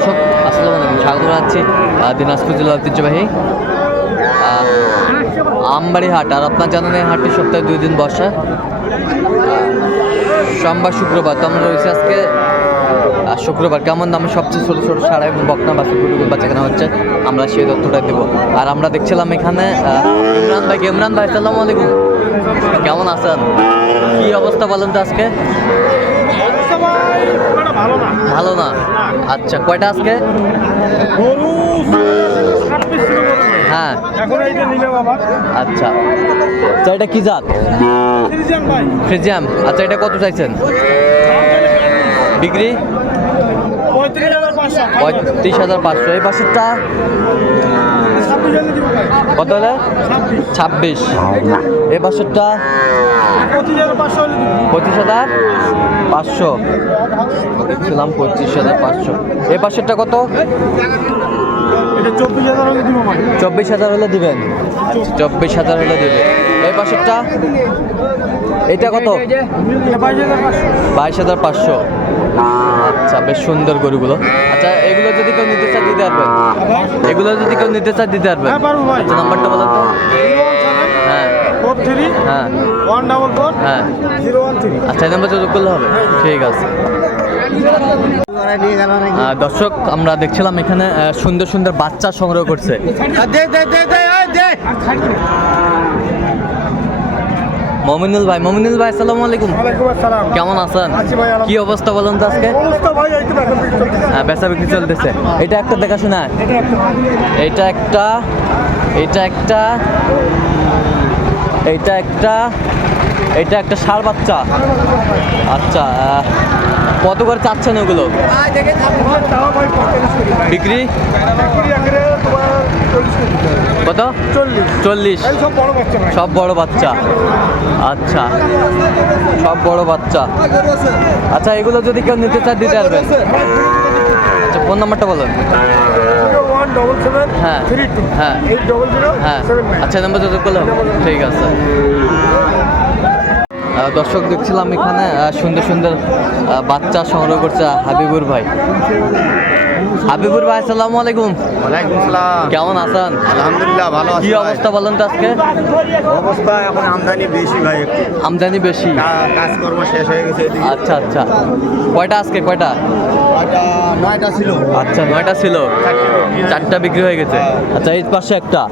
দর্শক, আসসালামু আলাইকুম, স্বাগত জানাচ্ছি দিনাজপুর জেলা ঐতিহ্যবাহী আমবাড়ি হাট। আর আপনার জানেন এই হাটটি সপ্তাহে দুই দিন বসে। সোমবার, শুক্রবার। তো আমরা রয়েছে আজকে শুক্রবার। কেমন দামে সবচেয়ে ছোটো ছোটো সারা এবং বকনা বাসি গুরুগুল বাচ্চা কেনা হচ্ছে, আমরা সেই তথ্যটা দেবো। আর আমরা দেখছিলাম এখানে ইমরান ভাই ইমরান ভাই, আসসালামু আলাইকুম। কেমন আছেন? কি অবস্থা বলেন তো আজকে? ভালো না? আচ্ছা কয়টা আজকে। হ্যাঁ। এখন এই নিলে বাবা। আচ্ছা। আচ্ছা এটা কি জাত? ফ্রিজিয়াম আচ্ছা এটা কত চাইছেন? বিক্রি? পঁয়ত্রিশ হাজার পাঁচশো। পঁয়ত্রিশ হাজার পাঁচশো। এই পাশেরটা? কত হলে? ছাব্বিশ। ছাব্বিশ। এই পঁচিশ হাজার পাঁচশো হলে পঁচিশ হাজার পাঁচশো। দেখছিলাম পঁচিশ হাজার পাঁচশো। এই পাশেরটা কত? চব্বিশ হাজার হলে দিবেন? চব্বিশ হাজার হলে দিবেন। এই পাশেরটা এটা কত? বাইশ হাজার পাঁচশো। আচ্ছা বেশ সুন্দর গরুগুলো। আচ্ছা এগুলো যদি কেউ নিতে চায় দিতে পারবেন এগুলো যদি কেউ নিতে চায় দিতে পারবেন হ্যাঁ পারব ভাই। আচ্ছা নাম্বারটা বলেন হ্যাঁ। ফোর থ্রি হ্যাঁ। ওয়ান ডাবল ফোর হ্যাঁ। Zero one three. আচ্ছা এই নাম্বার যোগ করলে হবে? ঠিক আছে। দর্শক আমরা দেখছিলাম এখানে সুন্দর সুন্দর বাচ্চা সংগ্রহ করছে। দে দে দে দে এই দে। মমিনুল ভাই মমিনুল ভাই আসসালামু আলাইকুম। ওয়ালাইকুম আসসালাম। কেমন আছেন? কি অবস্থা বলেন তো আজকে? অবস্থা ভাই এই তো দেখো হ্যাঁ বেচা বিক্রি চলতেছে। এটা একটা দেখাশোনা। এটা একটা। এটা একটা এটা একটা এটা একটা ষাঁড় বাচ্চা। আচ্ছা কত করে চাচ্ছেন ওগুলো বিক্রি? কত? চল্লিশ। সব বড় বাচ্চা। আচ্ছা। সব বড় বাচ্চা। আচ্ছা এগুলো যদি কেউ নিতে চায় দিতে পারবেন আচ্ছা ফোন নাম্বারটা বলুন। হ্যাঁ। হ্যাঁ। হ্যাঁ। আচ্ছা নাম্বার যোগাযোগ ঠিক আছে। দর্শক দেখছিলাম এখানে সুন্দর সুন্দর বাচ্চা সংগ্রহ করছে হাবিবুর ভাই। হাবিবুর ভাই আসসালামু আলাইকুম। ওয়ালাইকুম সালাম। কেমন আছেন? আলহামদুলিল্লাহ ভালো আছি কি অবস্থা বলেন তো আজকে? অবস্থা এখন আমদানি বেশি ভাই একটু। আমদানি বেশি? কাজকর্ম শেষ হয়ে গেছে এদিকে। আচ্ছা আচ্ছা। কয়টা আজকে কয়টা? নয়টা ছিল। আচ্ছা নয়টা ছিল। চারটা বিক্রি হয়ে গেছে। আচ্ছা এই পাশে একটা।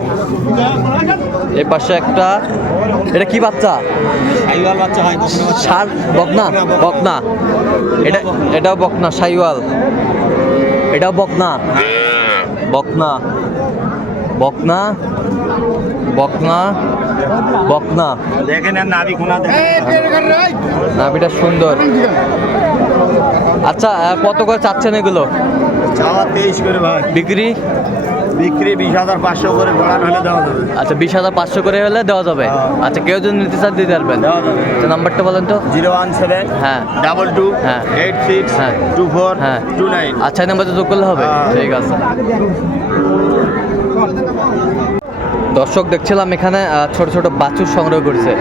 এই পাশে একটা। এটা কি বাচ্চা? সাইওয়াল বাচ্চা হয়। ষাট বকনা। বকনা। এটা এটাও বকনা সাইওয়াল। এটাও বকনা। বকনা। বকনা। বকনা। বকনা। দেখেন নাভি নাভিটা সুন্দর। আচ্ছা কত করে চাচ্ছেন এগুলো? চাওয়া তেইশ করে ভাই। বিক্রি? বিক্রি বিশ হাজার পাঁচশো করে বাড়ান হলে দেওয়া যাবে। আচ্ছা বিশ হাজার পাঁচশো করে হলে দেওয়া যাবে? হ্যাঁ। আচ্ছা কেউ যদি নিতে চান দিতে পারবেন। দেওয়া যাবে। আচ্ছা নাম্বারটা বলেন তো। জিরো ওয়ান সেভেন হ্যাঁ। ডাবল টু হ্যাঁ। এইট সিক্স হ্যাঁ। টু ফোর হ্যাঁ। Two nine. আচ্ছা এই নাম্বারটা যোগ করলে হবে? হ্যাঁ। ঠিক আছে। দর্শক দেখছিলাম এখানে ছোট ছোট বাছুর সংগ্রহ করছে।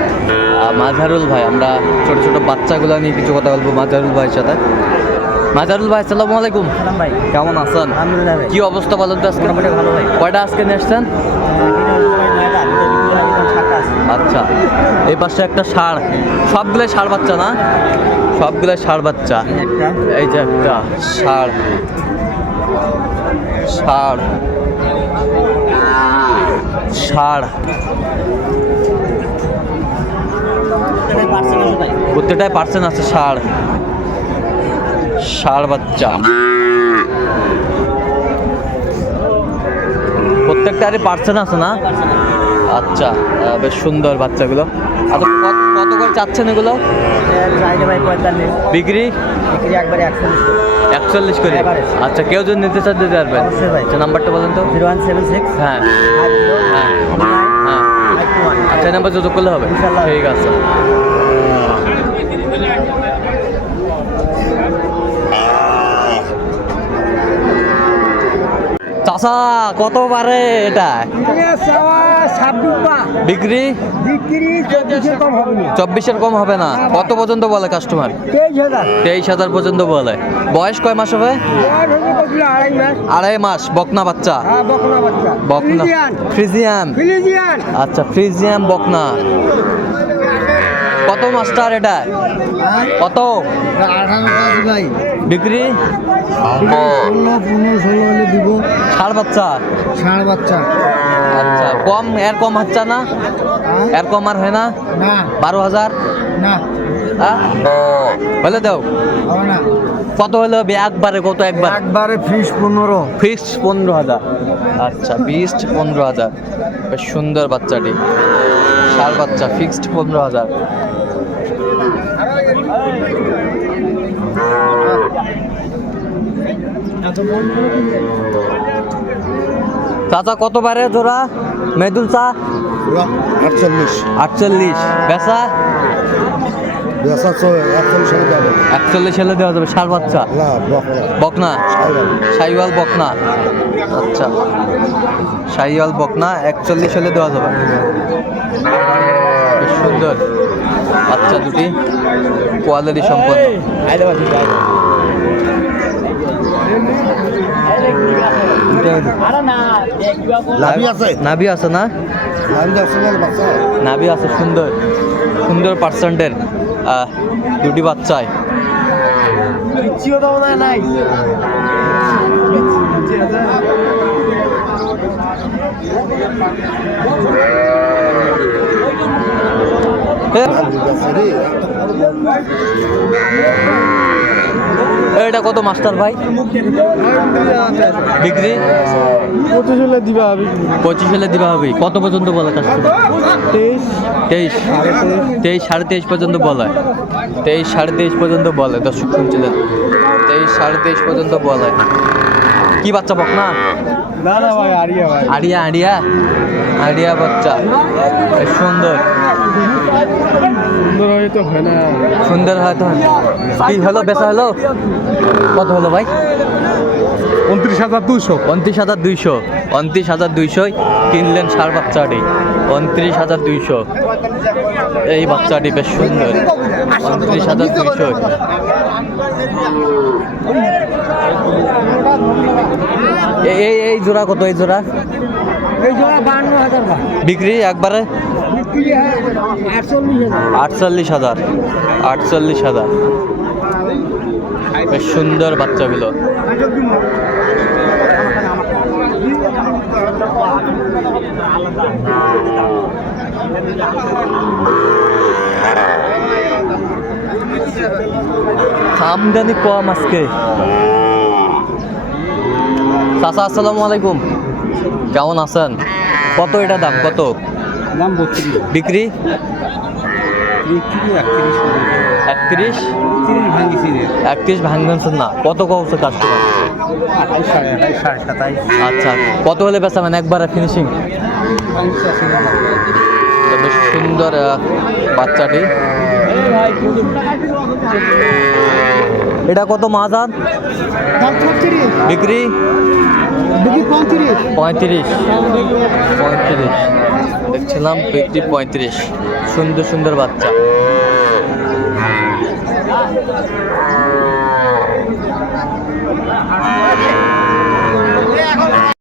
মাঝারুল ভাই আমরা ছোট ছোট বাচ্চাগুলো নিয়ে কিছু কথা বলব মাঝারুল ভাইয়ের সাথে। মাঝারুল ভাই আসসালামু আলাইকুম। ভাই। কেমন আছেন? কি অবস্থা বলেন তো আজকে? ভালো ভাই। কয়টা আজকে নিয়ে আসছেন? আচ্ছা এই পাশে একটা ষাঁড়। সবগুলো ষাঁড় বাচ্চা না? সবগুলো ষাঁড় বাচ্চা। এই যে একটা ষাঁড়। ষাঁড়। ষাঁড়। প্রত্যেকটাই পার্সেন্ট আছে ষাঁড়। ষাঁড় বাচ্চা প্রত্যেকটারই পার্সেন্ট আছে না? আচ্ছা বেশ সুন্দর বাচ্চাগুলো। আচ্ছা কত- করে চাচ্ছেন এগুলো? বিক্রি? একবারে একচল্লিশ করে। আচ্ছা কেউ যদি নিতে চান দিতে পারবেন। আচ্ছা নাম্বারটা বলেন তো। জিরো ওয়ান সেভেন সিক্স হ্যাঁ। হ্যাঁ। হ্যাঁ। আচ্ছা নাম্বার যোগাযোগ করলে হবে। ঠিক আছে। চাষা কত পারে এটা? বিক্রি? চব্বিশের কম হবে না। কত পর্যন্ত বলে কাস্টমার তেইশ হাজার পর্যন্ত বলে। বয়স কয় মাস হবে? আড়াই মাস। বকনা বাচ্চা? বকনা ফ্রিজিয়ান। আচ্ছা ফ্রিজিয়াম বকনা। কত মাস্টার এটা? কত? বিক্রি ষোলো পনেরো ষোলো ষাড় বাচ্চা? ষাঁড় বাচ্চা আচ্ছা কম, এর কম হচ্ছে না? এর কম আর হয় না? বারো হাজার? না? হলে দাও। কত হলে হবে? একবারে কত একবার? একবারে ফিস পনেরো ফিক্সড পনেরো হাজার। আচ্ছা বিস্ট পনেরো হাজার। বেশ সুন্দর বাচ্চাটি। ষাড় বাচ্চা, ফিক্সড পনেরো হাজার। চাচা কত বারে জোড়া? মেদুল চা? আটচল্লিশ। আটচল্লিশ। বেচা? বেসা একচল্লিশ হলে দেওয়া যাবে। ষাড় বাচ্চা? বকনা। সাইওয়াল বকনা? আচ্ছা। সাইওয়াল বকনা একচল্লিশ হলে দেওয়া যাবে। বেশ সুন্দর। বাচ্চা দুটি। কোয়ালিটি সম্পন্ন। নাভি আছে? না? নাভি আছে সুন্দর। সুন্দর পার্সেন্টের দুটি বাচ্চায় নাই এটা কত মাস্টার ভাই? বিক্রি? পঁচিশ হলে দিবা পঁচিশ হলে দিবা হবে। কত পর্যন্ত বলে কাস্টমার তেইশ। তেইশ? তেইশ সাড়ে তেইশ পর্যন্ত বলে। তেইশ সাড়ে তেইশ পর্যন্ত বলে। দর্শক শুনছিলেন? তেইশ সাড়ে তেইশ পর্যন্ত বলে। কি বাচ্চা বক না? আরিয়া আড়িয়া আড়িয়া আড়িয়া বাচ্চা। সুন্দর। তো হয় না। সুন্দর হয়তো কি হলো বেচা হলো? কত হলো ভাই? উনত্রিশ হাজার দুশো উনত্রিশ হাজার দুইশো। উনত্রিশ হাজার দুইশোই কিনলেন সার বাচ্চাটি। উনত্রিশ হাজার দুইশো। এই বাচ্চাটি বেশ সুন্দর। উনত্রিশ হাজার দুইশো। এই এই- এই জোড়া কত এই জোড়া? এই জোড়া বান্ন হাজার বিক্রি একবারে? হয় আটচল্লিশ হাজার। আটচল্লিশ হাজার। বেশ সুন্দর বাচ্চাগুলো। আমদানি কম আজকে। চাচা, আসসালামু আলাইকুম। কেমন আছেন? কত এটা দাম? কত? দাম বত্রিশ। বিক্রি? বিক্রি একত্রিশ। একত্রিশ? তিরিশ না। কত কমছে কাস্টমার আচ্ছা কত হলে বেচাবেন একবারে ফিনিশিং বেশ সুন্দর বাচ্চাটি। এটা কত মাজার আর? বিক্রি? পঁয়ত্রিশ। পঁয়ত্রিশ। দেখছিলাম বিক্রি পঁয়ত্রিশ। সুন্দর সুন্দর বাচ্চা।